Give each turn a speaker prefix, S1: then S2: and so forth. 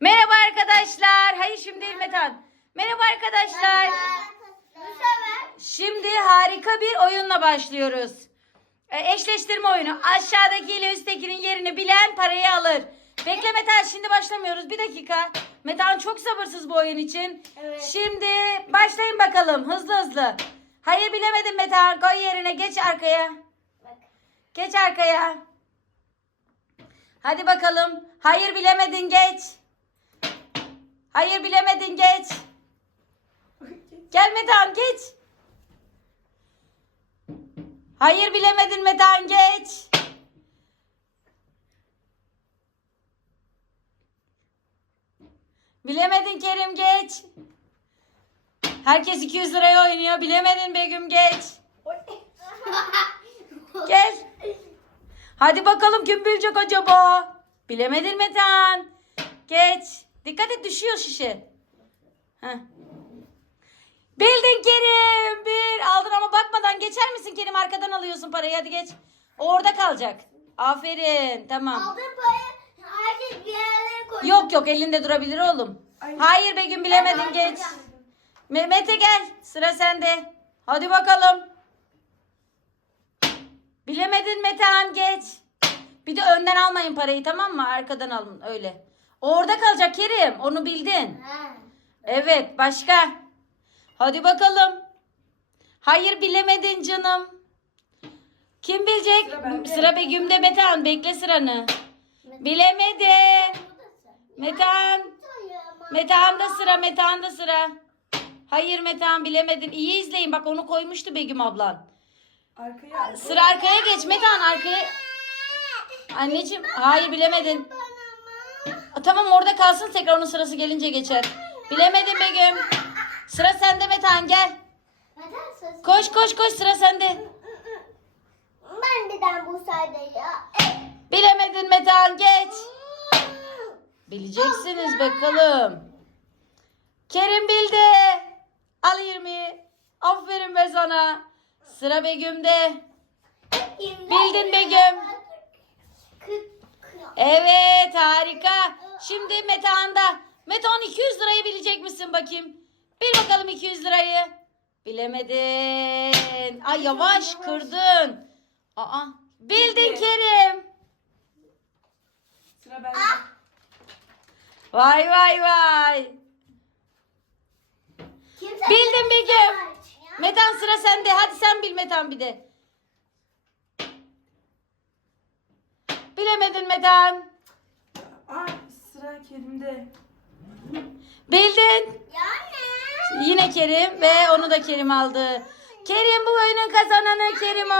S1: Merhaba arkadaşlar. Hayır şimdi Metan. Merhaba arkadaşlar. Şimdi harika bir oyunla başlıyoruz. E, eşleştirme oyunu. Aşağıdaki ile üsttekinin yerini bilen parayı alır. Bekle Metan şimdi başlamıyoruz. Bir dakika. Metan çok sabırsız bu oyun için.
S2: Evet.
S1: Şimdi başlayın bakalım hızlı hızlı. Hayır bilemedim Metan. Koy yerine geç arkaya. Geç arkaya. Hadi bakalım. Hayır bilemedin geç. Hayır bilemedin geç. Gel Medan geç. Hayır bilemedin Medan geç. Bilemedin Kerim geç. Herkes 200 liraya oynuyor. Bilemedin Begüm geç. Gel. Hadi bakalım kim bilecek acaba? Bilemedin Metan. Geç. Dikkat et düşüyor şişe. Heh. Bildin Kerim. Bir aldın ama bakmadan geçer misin Kerim? Arkadan alıyorsun parayı hadi geç. Orada kalacak. Aferin. Tamam.
S2: Aldığın parayı herkes bir yerlere koyuyor.
S1: Yok yok elinde durabilir oğlum. Hayır Begüm bilemedin geç. Me- Mete gel. Sıra sende. Hadi bakalım. Bilemedin Metehan geç. Bir de önden almayın parayı tamam mı? Arkadan alın öyle. Orada kalacak Kerim. Onu bildin.
S2: Ha.
S1: Evet başka. Hadi bakalım. Hayır bilemedin canım. Kim bilecek?
S3: Sıra bende.
S1: Sıra Begüm'de Metehan. Bekle sıranı. Bilemedi. Metehan. Metehan'da sıra, Metehan'da sıra. Hayır Metehan bilemedin. İyi izleyin bak onu koymuştu Begüm ablan.
S3: Arkaya.
S1: Sıra arkaya geç Metehan arkaya. Anneciğim hayır bilemedin. Tamam orada kalsın tekrar onun sırası gelince geçer. Bilemedin Begüm. Sıra sende Metehan gel. Koş koş koş sıra sende.
S2: Ben neden bu sayede ya?
S1: Bilemedin Metehan geç. Bileceksiniz bakalım. Kerim bildi. Al 20. Aferin be sana. Sıra Begüm'de. Bildin Begüm. Evet harika. Şimdi Metehan'da. Metehan 200 lirayı bilecek misin bakayım? Bil bakalım 200 lirayı. Bilemedin. Ay yavaş kırdın. Aa, bildin Kerim.
S3: Sıra bende.
S1: Vay vay vay. Bildin Begüm. Metan sıra sende. Hadi sen bil Metan bir de. Bilemedin Metan.
S3: Aa, sıra Kerim'de.
S1: Bildin.
S2: Yani.
S1: Yine Kerim ve onu da Kerim aldı. Kerim bu oyunun kazananı Kerim